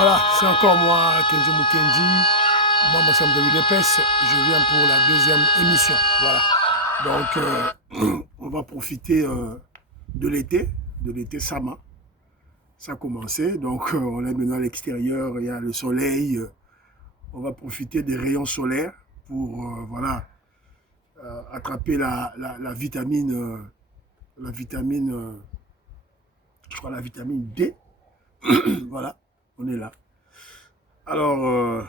Voilà, c'est encore moi, Kenzo Mukendi, membre ensemble de l'UDPS. Je viens pour la deuxième émission. Voilà. Donc, on va profiter de l'été Sama. Ça a commencé, donc on est maintenant à l'extérieur, il y a le soleil. On va profiter des rayons solaires pour voilà, attraper la vitamine, je crois la vitamine D. Voilà, on est là. Alors,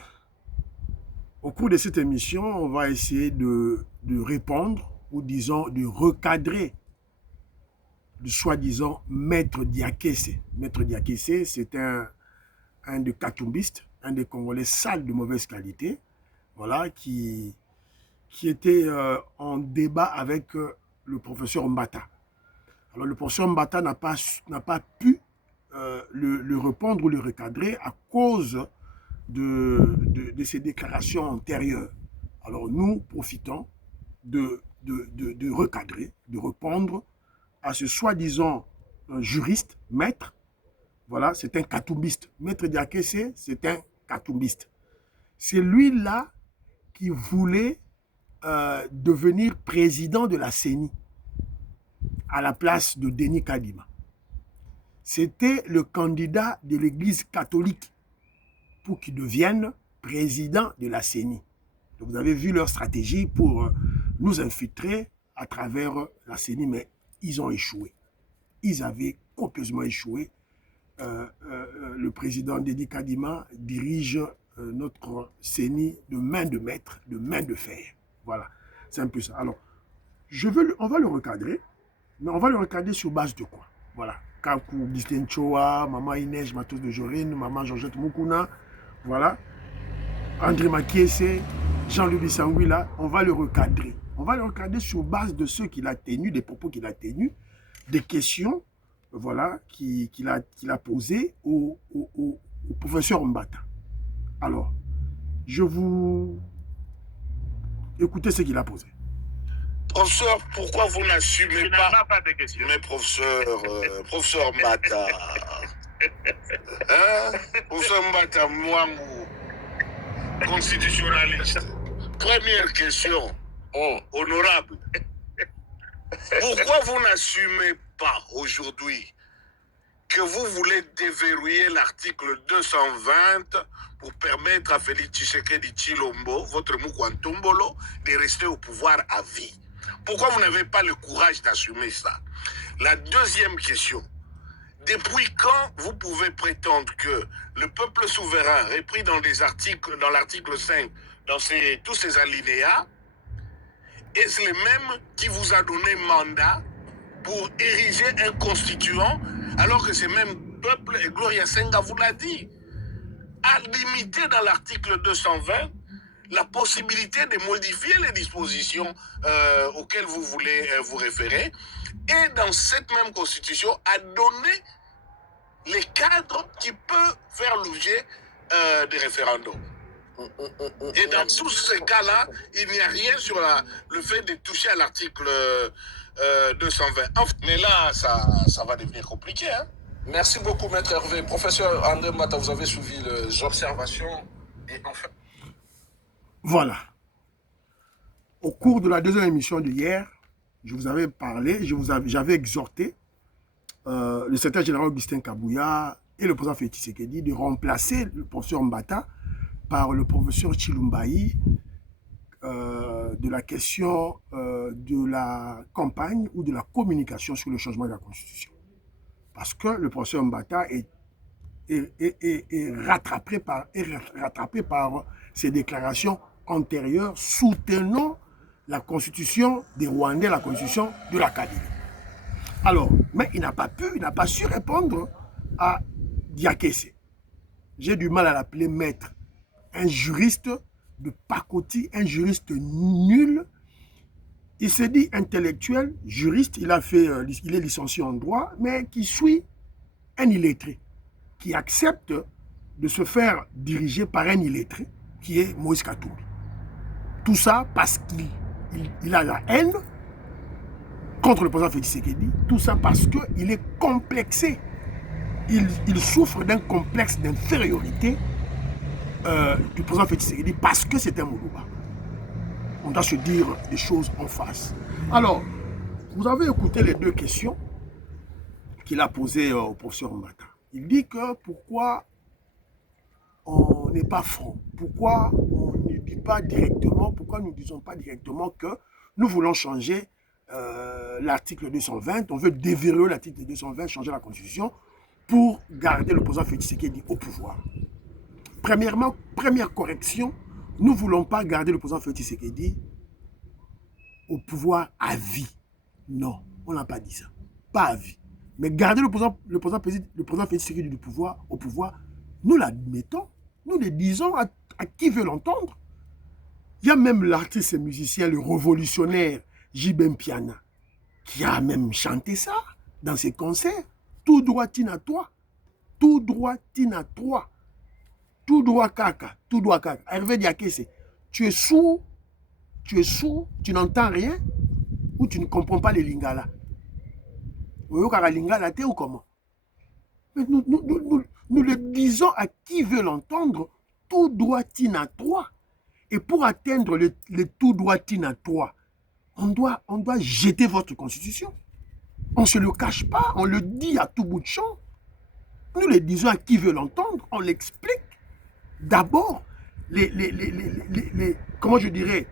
au cours de cette émission, on va essayer de répondre, ou disons de recadrer le soi-disant Maître Diakese. Maître Diakese, c'est un des katumbistes, un des Congolais sales de mauvaise qualité, voilà, qui était en débat avec le professeur Mbata. Alors, le professeur Mbata n'a pas pu le répondre ou le recadrer à cause de ces déclarations antérieures. Alors nous profitons de recadrer, de répondre à ce soi-disant juriste, maître. Voilà, c'est un katumbiste. Maître Diakese, c'est un katumbiste. C'est lui-là qui voulait devenir président de la CENI à la place de Denis Kadima. C'était le candidat de l'Église catholique pour qu'ils deviennent président de la CENI. Donc vous avez vu leur stratégie pour nous infiltrer à travers la CENI, mais ils ont échoué. Ils avaient complètement échoué. Le président Denis Kadima dirige notre CENI de main de maître, de main de fer. Voilà, c'est un peu ça. Alors, on va le recadrer, mais on va le recadrer sur base de quoi? Voilà. Kakou, Gislen Choa, Maman Inès Matos de Jorine, Maman Georgette Moukouna, voilà. André Makiese, Jean-Louis Bissangui, on va le recadrer. On va le recadrer sur base de ce qu'il a tenu, des propos qu'il a tenus, des questions, voilà, qu'il a posées au professeur Mbata. Alors, je vous... Écoutez ce qu'il a posé. Professeur, pourquoi vous n'assumez pas de questions. Mais professeur Mbata, hein? Professeur Mbata, Mwangu, constitutionnaliste. Première question, honorable. Pourquoi vous n'assumez pas aujourd'hui que vous voulez déverrouiller l'article 220 pour permettre à Félix Tshisekedi Tshilombo, votre Mukwantombolo, de rester au pouvoir à vie? Pourquoi vous n'avez pas le courage d'assumer ça? La deuxième question. Depuis quand vous pouvez prétendre que le peuple souverain, repris dans l'article 5, dans tous ces alinéas, est le même qui vous a donné mandat pour ériger un constituant, alors que ce même peuple, et Gloria Senga vous l'a dit, a limité dans l'article 220 la possibilité de modifier les dispositions auxquelles vous voulez vous référer, et dans cette même constitution a donné les cadres qui peuvent faire l'objet des référendums. Et dans tous ces cas-là, il n'y a rien sur le fait de toucher à l'article 220. Mais là, ça va devenir compliqué. Hein? Merci beaucoup, Maître Hervé. Professeur André Mbata, vous avez suivi les observations et enfin... Voilà. Au cours de la deuxième émission d'hier, je vous avais parlé, j'avais exhorté le secrétaire général Augustin Kabouya et le président Félix Tshisekedi de remplacer le professeur Mbata par le professeur Chilumbaï de la question de la campagne ou de la communication sur le changement de la Constitution. Parce que le professeur Mbata est rattrapé par ses déclarations antérieures soutenant la Constitution des Rwandais, la Constitution de la Kabylie. Alors, mais il n'a pas su répondre à Diakese. J'ai du mal à l'appeler maître. Un juriste de pacotille, un juriste nul. Il se dit intellectuel, juriste, il est licencié en droit, mais qui suit un illettré, qui accepte de se faire diriger par un illettré, qui est Moïse Katumbi. Tout ça parce qu'il a la haine contre le président Félix Tshisekedi, tout ça parce qu'il est complexé. il souffre d'un complexe d'infériorité du président Félix Tshisekedi parce que c'est un Moulouba. On doit se dire des choses en face. Alors, vous avez écouté les deux questions qu'il a posées au professeur Mbata. Il dit que pourquoi on n'est pas franc, pourquoi on ne dit pas directement, pourquoi nous ne disons pas directement que nous voulons changer l'article 220, on veut déverrouiller l'article 220, changer la constitution pour garder le président Félix Tshisekedi au pouvoir. Premièrement, première correction, nous ne voulons pas garder le président Félix Tshisekedi au pouvoir à vie. Non, on n'a pas dit ça. Pas à vie. Mais garder le président Félix Tshisekedi au pouvoir, nous l'admettons, nous le disons à qui veut l'entendre. Il y a même l'artiste et musicien, le révolutionnaire J.B. Mpiana, qui a même chanté ça dans ses concerts. Tout droit à toi. Tout droit à toi. Tout droit kaka. Tout droit kaka. Hervé Diakese, tu es sourd, tu n'entends rien, ou tu ne comprends pas les lingala. Ou lingala ou comment? Mais nous le disons à qui veut l'entendre, tout droit à toi. Et pour atteindre le tout droit à toi, on doit jeter votre constitution. On ne se le cache pas, on le dit à tout bout de champ. Nous le disons à qui veut l'entendre, on l'explique. D'abord, comment je dirais,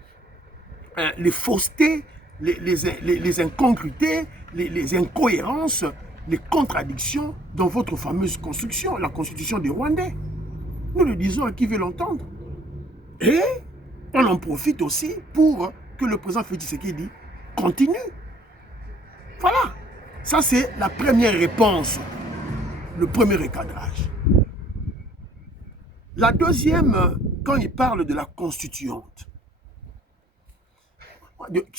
les faussetés, les incongruités, les incohérences, les contradictions dans votre fameuse construction, la constitution des Rwandais. Nous le disons à qui veut l'entendre. Et on en profite aussi pour que le président Félix Tshisekedi continue. Voilà. Ça, c'est la première réponse, le premier recadrage. La deuxième, quand il parle de la constituante.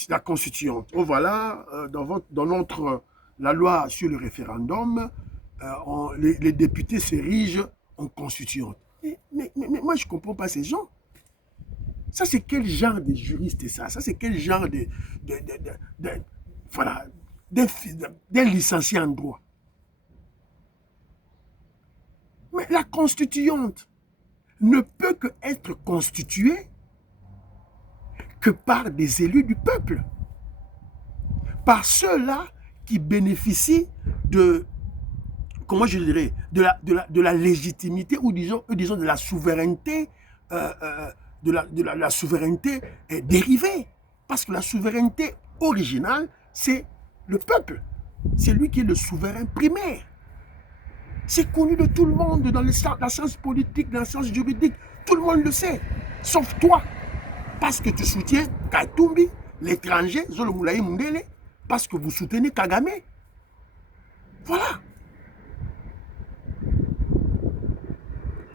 La constituante. Oh, voilà, dans notre, la loi sur le référendum, les députés s'érigent en constituante. Mais moi, je ne comprends pas ces gens. Ça, c'est quel genre de juriste ça? Ça, c'est quel genre voilà, d'un licencié en droit? Mais la constituante ne peut que être constituée que par des élus du peuple. Par ceux-là qui bénéficient de, comment je dirais, de la légitimité ou disons de la souveraineté la souveraineté dérivée. Parce que la souveraineté originale, c'est le peuple. C'est lui qui est le souverain primaire. C'est connu de tout le monde dans la science politique, dans la science juridique. Tout le monde le sait. Sauf toi. Parce que tu soutiens Katumbi, l'étranger, Zolo Moulaye Mundele, parce que vous soutenez Kagame. Voilà.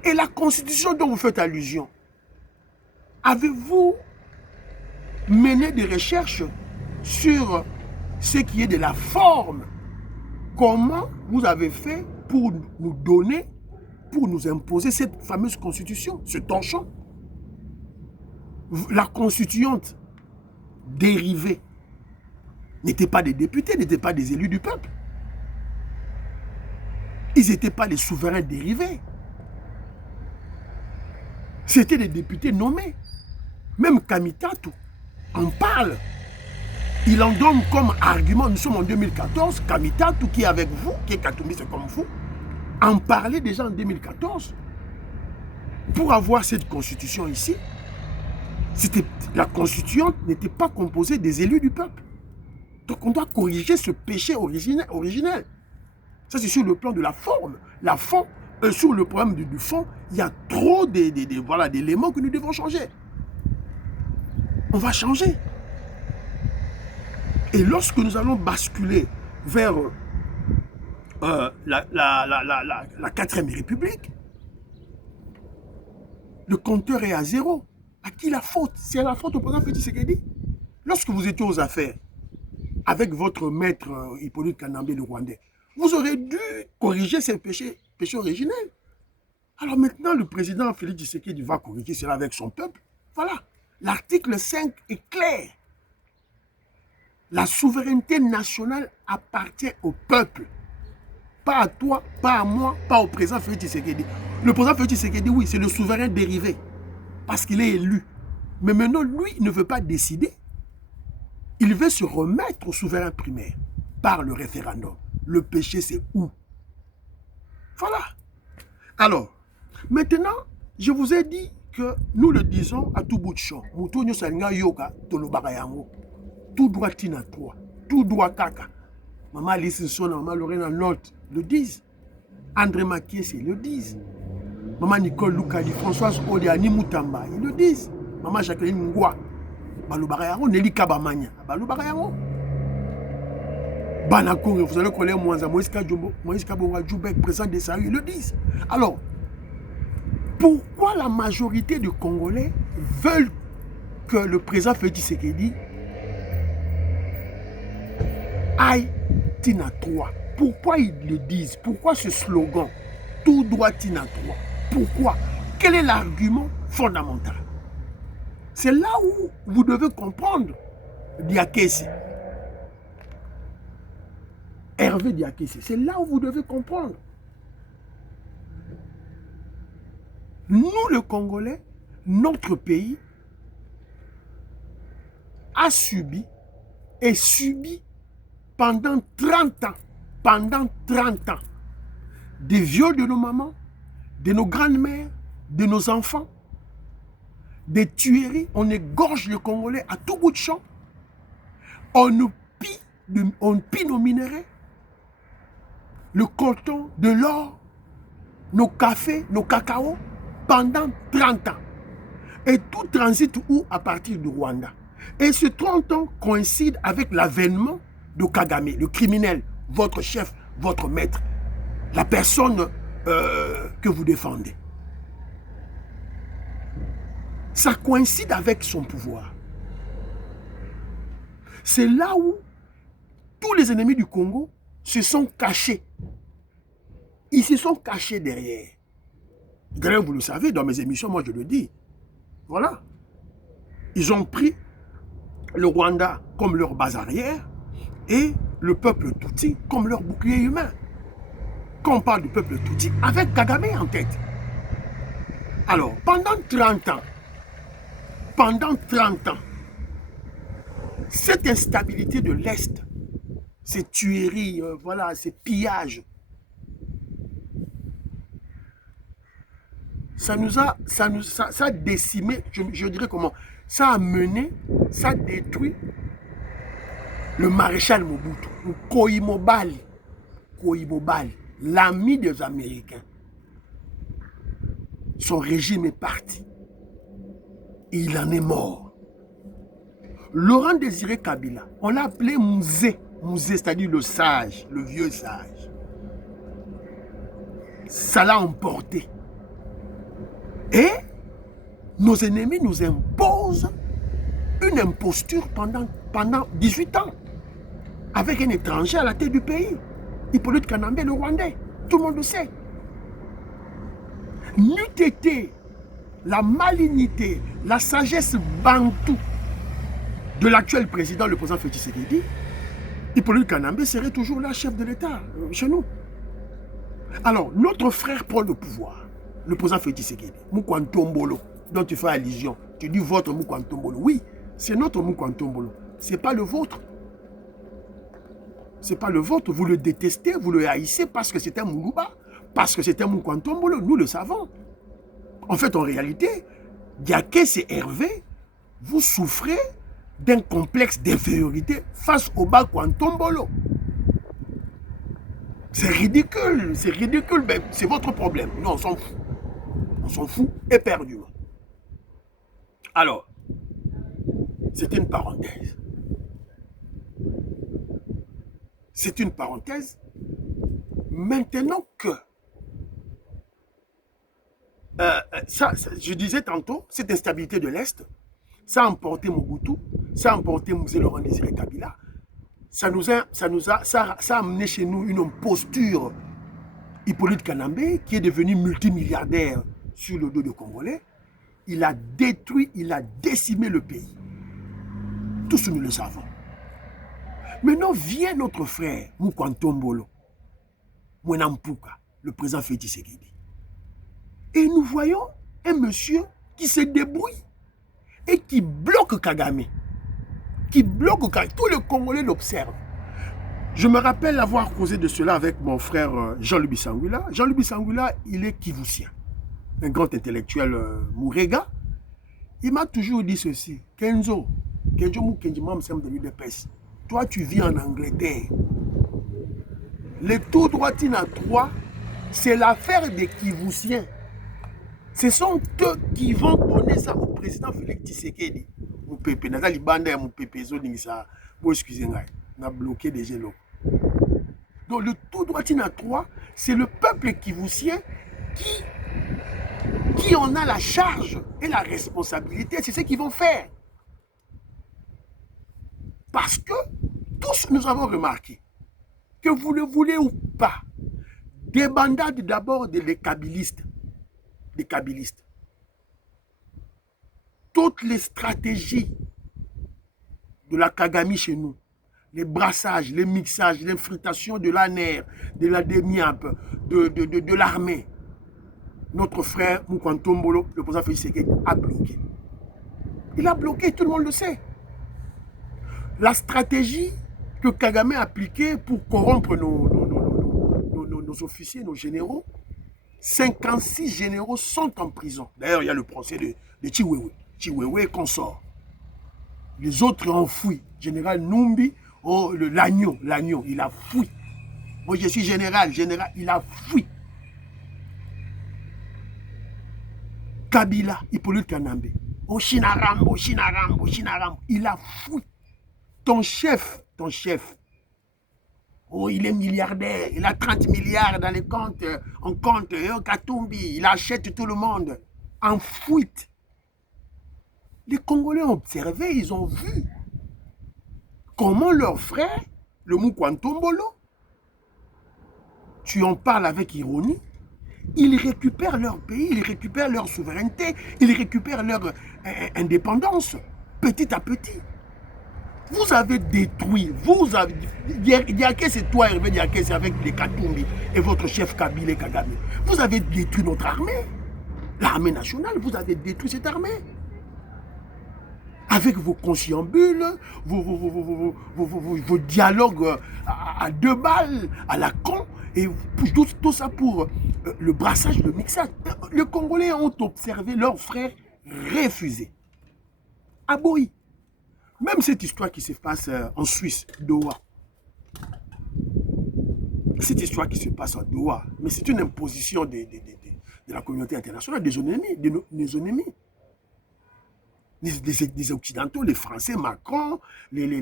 Et la constitution dont vous faites allusion, avez-vous mené des recherches sur ce qui est de la forme? Comment vous avez fait pour nous donner, pour nous imposer cette fameuse constitution, ce torchon? La constituante dérivée n'était pas des députés, n'étaient pas des élus du peuple. Ils n'étaient pas les souverains dérivés. C'était des députés nommés. Même Kamitatu en parle. Il en donne comme argument, nous sommes en 2014, Kamitatu qui est avec vous, qui est Katumbiste comme vous, en parlait déjà en 2014. Pour avoir cette constitution ici, la constituante n'était pas composée des élus du peuple. Donc on doit corriger ce péché originel. Ça c'est sur le plan de la forme. La forme, sur le problème du fond, il y a trop d'éléments que nous devons changer. On va changer. Et lorsque nous allons basculer vers la 4e République, le compteur est à zéro. À qui la faute? C'est à la faute au président Félix Tshisekedi. Lorsque vous étiez aux affaires avec votre maître Hippolyte Kanambe, le Rwandais, vous aurez dû corriger ces péchés originels. Alors maintenant, le président Félix Tshisekedi va corriger cela avec son peuple. Voilà. L'article 5 est clair. La souveraineté nationale appartient au peuple. Pas à toi, pas à moi, pas au président Félix Tshisekedi. Le président Félix Tshisekedi, oui, c'est le souverain dérivé. Parce qu'il est élu. Mais maintenant, lui, il ne veut pas décider. Il veut se remettre au souverain primaire par le référendum. Le péché, c'est où? Voilà. Alors, maintenant, je vous ai dit que nous le disons à tout bout de champ. Tout droit tina 3. Tout droit caca. Maman Alice Sona, maman Lorena Nolte le disent. André Makiesi le disent. Maman Nicole Loukali, Françoise Odiani Moutamba, ils le disent. Maman Jacqueline Ngwa, Balubarayango, Nelly Kabamania, Balubarayango. Banakore, vous allez connaître Mouanza, Moïse Kabonga Djoubek, président des SAU, ils le disent. Alors, pourquoi la majorité des Congolais veulent que le président Félix Tshisekedi aille Tina 3? Pourquoi ils le disent? Pourquoi ce slogan? Tout droit Tina 3. Pourquoi? Quel est l'argument fondamental? C'est là où vous devez comprendre Diakesi. Hervé Diakesi. C'est là où vous devez comprendre. Nous, le Congolais, notre pays a subi et subit pendant 30 ans, des viols de nos mamans, de nos grandes-mères, de nos enfants, des tueries. On égorge le Congolais à tout bout de champ. On pille nos minéraux, le coton, de l'or, nos cafés, nos cacao, pendant 30 ans. Et tout transite où? À partir du Rwanda. Et ce 30 ans coïncide avec l'avènement de Kagame, le criminel, votre chef, votre maître, la personne que vous défendez. Ça coïncide avec son pouvoir. C'est là où tous les ennemis du Congo se sont cachés. Ils se sont cachés derrière. D'ailleurs, vous le savez, dans mes émissions, moi je le dis. Voilà. Ils ont pris le Rwanda comme leur base arrière et le peuple Tutsi comme leur bouclier humain. Quand on parle du peuple Tutsi, avec Kagame en tête. Alors, pendant 30 ans, cette instabilité de l'Est, ces tueries, voilà, ces pillages, ça a décimé, je dirais comment, ça a mené, ça a détruit le maréchal Mobutu, Koimobali, l'ami des Américains. Son régime est parti. Il en est mort. Laurent Désiré Kabila, on l'a appelé Mouzé, c'est-à-dire le sage, le vieux sage. Ça l'a emporté. Et nos ennemis nous imposent une imposture pendant 18 ans. Avec un étranger à la tête du pays. Hippolyte Kanambe, le Rwandais. Tout le monde le sait. N'eût été la malignité, la sagesse bantou de l'actuel président, le président Félix Tshisekedi, Hippolyte Kanambe serait toujours là, chef de l'État, chez nous. Alors, notre frère prend le pouvoir, le président Félix Tshisekedi, Moukwantombolo, dont tu fais allusion. Tu dis votre Moukwantombolo. Oui, c'est notre Moukwantombolo. Ce n'est pas le vôtre. Ce n'est pas le vôtre. Vous le détestez, vous le haïssez parce que c'est un Moulouba, parce que c'est un Moukwantombolo. Nous le savons. En fait, en réalité, Diakès et Hervé, vous souffrez d'un complexe d'infériorité face au Bakwantombolo. C'est ridicule, mais c'est votre problème. Nous, on s'en fout. On s'en fout éperdument. Alors, c'est une parenthèse. C'est une parenthèse. Maintenant que, je disais tantôt, cette instabilité de l'Est, ça a emporté Mobutu, ça a emporté Mouzé Laurent Désiré Kabila, ça a amené chez nous une posture Hippolyte Kanambe, qui est devenu multimilliardaire sur le dos de Congolais. Il a détruit, il a décimé le pays. Tous nous le savons. Maintenant vient notre frère Moukwantombolo. Mwenampuka, le président Félix Tshisekedi. Et nous voyons un monsieur qui se débrouille et qui bloque Kagame. Qui bloque Kagame. Tous les Congolais l'observent. Je me rappelle avoir causé de cela avec mon frère Jean-Louis Bissangula. Jean-Louis Bissangula, il est kivoussien, un grand intellectuel Mourega. Il m'a toujours dit ceci. Kenzo Moukendjima me semble de l'UDPS. Toi, tu vis en Angleterre. Le tout droitine à 3, c'est l'affaire des kivoussiens. Ce sont eux qui vont donner ça au président Félix Tshisekedi. Mon pépé, Nathalie Banda, mon pépé, excusez-moi, on a bloqué déjà l'eau. Donc le tout droitine à 3, c'est le peuple kivoussien qui en a la charge et la responsabilité. C'est ce qu'ils vont faire. Parce que tous nous avons remarqué que vous le voulez ou pas, des bandades d'abord des kabylistes. Des kabylistes. Toutes les stratégies de la Kagame chez nous, les brassages, les mixages, l'infiltration de l'ANER, de la DEMIAP, de l'armée, notre frère Moukwantombolo, le président Félix Tshisekedi, a bloqué. Il a bloqué, tout le monde le sait. La stratégie que Kagame a appliquée pour corrompre nos officiers, nos généraux, 56 généraux sont en prison. D'ailleurs, il y a le procès de Chiwewe. Chiwewe consort. Les autres ont fui. Général Numbi, l'agneau, il a fui. Moi, je suis général, il a fui. Kabila, Hippolyte Kanambe, Shinarambo, il a fui. Ton chef, il est milliardaire, il a 30 milliards dans les comptes, en compte, Katumbi, il achète tout le monde, en fuite. Les Congolais ont observé, ils ont vu comment leur frère, le Moukwantombolo, tu en parles avec ironie, ils récupèrent leur pays, ils récupèrent leur souveraineté, ils récupèrent leur indépendance, petit à petit. Vous avez détruit, Diaké c'est toi Hervé Diaké, c'est avec les Katumbi et votre chef Kabila Kagame. Vous avez détruit notre armée, l'armée nationale, vous avez détruit cette armée. Avec vos conciliabules, vos dialogues à 2 balles, à la con, et tout ça pour le brassage, le mixage. Les Congolais ont observé leurs frères refuser. Aboyi. Même cette histoire qui se passe en Suisse, Doha. Cette histoire qui se passe à Doha, mais c'est une imposition de la communauté internationale, des ennemis, de nos ennemis. Les Occidentaux, les Français, Macron, les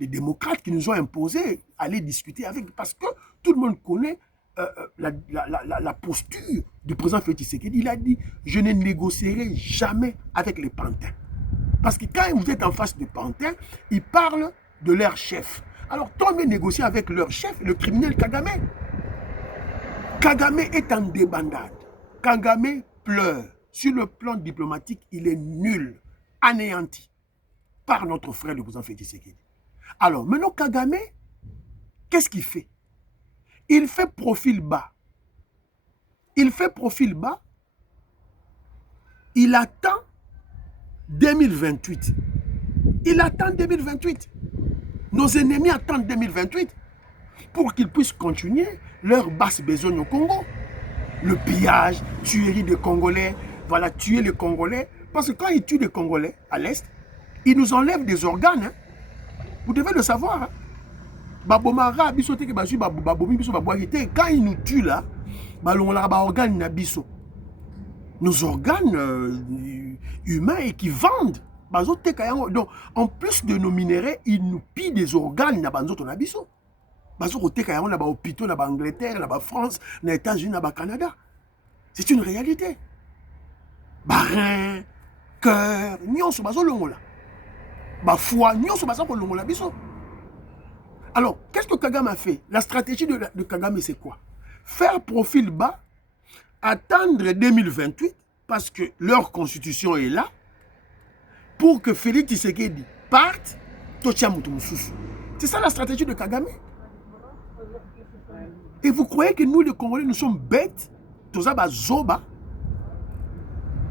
démocrates qui nous ont imposé aller discuter avec, parce que tout le monde connaît la posture du président Félix Tshisekedi. Il a dit, je ne négocierai jamais avec les pantins. Parce que quand vous êtes en face des pantins, ils parlent de leur chef. Alors, tombez négocier avec leur chef, le criminel Kagame. Kagame est en débandade. Kagame pleure. Sur le plan diplomatique, il est nul, anéanti par notre frère le président Félix Tshisekedi. Alors, maintenant, Kagame, qu'est-ce qu'il fait? Il fait profil bas. Il fait profil bas. Il attend 2028. Il attend 2028. Nos ennemis attendent 2028 pour qu'ils puissent continuer leur basse besogne au Congo. Le pillage, tuerie des Congolais, voilà, tuer les Congolais. Parce que quand ils tuent les Congolais à l'Est, ils nous enlèvent des organes. Hein. Vous devez le savoir. Hein. Quand ils nous tuent là, nos organes humains et qui vendent. Donc, en plus de nos minéraux, ils nous pillent des organes. Hôpitaux, Angleterre, France, les États-Unis, Canada. C'est une réalité. Barin, cœur, foi, alors, qu'est-ce que Kagame a fait? La stratégie de Kagame, c'est quoi? Faire profil bas, attendre 2028, parce que leur constitution est là, pour que Félix Tshisekedi parte, c'est ça la stratégie de Kagame. Et vous croyez que nous, les Congolais, nous sommes bêtes? Tout ça, zoba.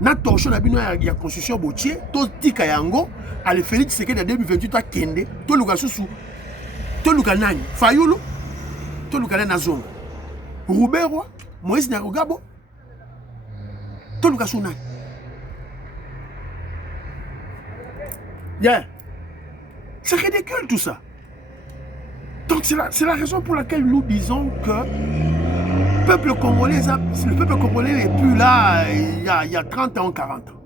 Na torchon na bino ya constitution botier, to tika yango, ale Félix Tshisekedi en 2028 to kende, to luka susu, to luka nani, Fayulu, to luka na zongo. Roubero, Moïse Nyarugabo, to luka su nani. Yeah. C'est ridicule tout ça. Donc c'est la raison pour laquelle nous disons que le peuple congolais n'est plus là il y a 30 ans, 40 ans.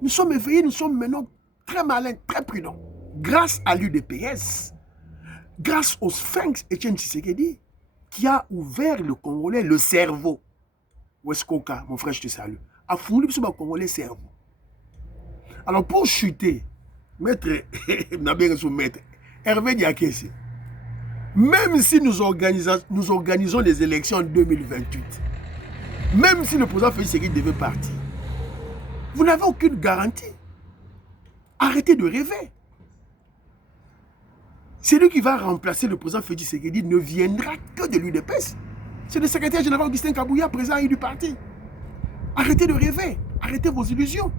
Nous sommes éveillés, nous sommes maintenant très malins, très prudents. Grâce à l'UDPS, grâce au Sphinx Etienne Tshisekedi, qui a ouvert le Congolais le cerveau. Weskoka, mon frère, je te salue. A fondé le Congolais cerveau. Alors pour chuter, maître, Hervé Diakessi, même si nous organisons les élections en 2028, même si le président Félix Tshisekedi devait partir, vous n'avez aucune garantie. Arrêtez de rêver. Celui qui va remplacer le président Félix Tshisekedi ne viendra que de l'UDPS. C'est le secrétaire général Augustin Kabouya, président du parti. Arrêtez de rêver. Arrêtez vos illusions.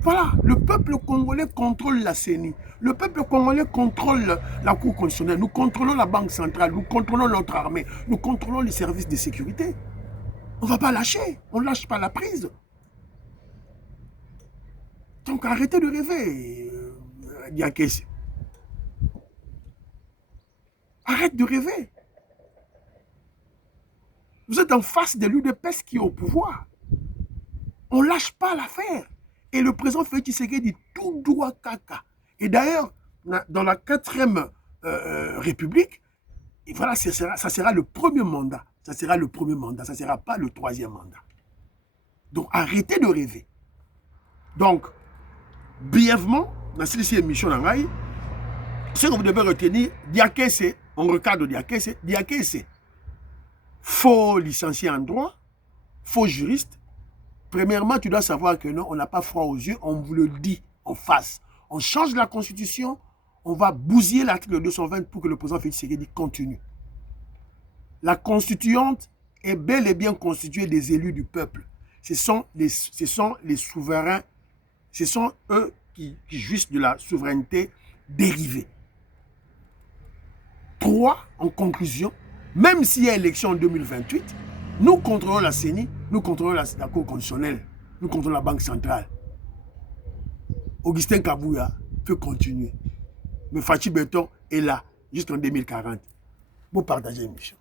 Voilà, le peuple congolais contrôle la CENI. Le peuple congolais contrôle la Cour constitutionnelle. Nous contrôlons la Banque centrale. Nous contrôlons notre armée. Nous contrôlons les services de sécurité. On ne va pas lâcher. On ne lâche pas la prise. Donc arrêtez de rêver, Diakessi. Arrête de rêver. Vous êtes en face de l'UDPS qui est au pouvoir. On ne lâche pas l'affaire. Et le président Félix Tshisekedi dit tout doigt caca. Et d'ailleurs, dans la 4e République, et voilà, ça sera le premier mandat. Ça sera le premier mandat. Ça ne sera pas le 3e mandat. Donc, arrêtez de rêver. Donc, brièvement, dans cette émission, ce que vous devez retenir, Diakessi, on recadre Diakessi, Diakessi, faux licencié en droit, faux juriste. Premièrement, tu dois savoir que non, on n'a pas froid aux yeux, on vous le dit en face. On change la constitution, on va bousiller l'article 220 pour que le président Félix Tshisekedi continue. La constituante est bel et bien constituée des élus du peuple. Ce sont les souverains, ce sont eux qui jouissent de la souveraineté dérivée. 3, en conclusion, même s'il y a élection en 2028, nous contrôlons la CENI, nous contrôlons la Cour constitutionnelle, nous contrôlons la Banque centrale. Augustin Kabouya peut continuer. Mais Fachi Beton est là, jusqu'en 2040. Vous partagez une mission.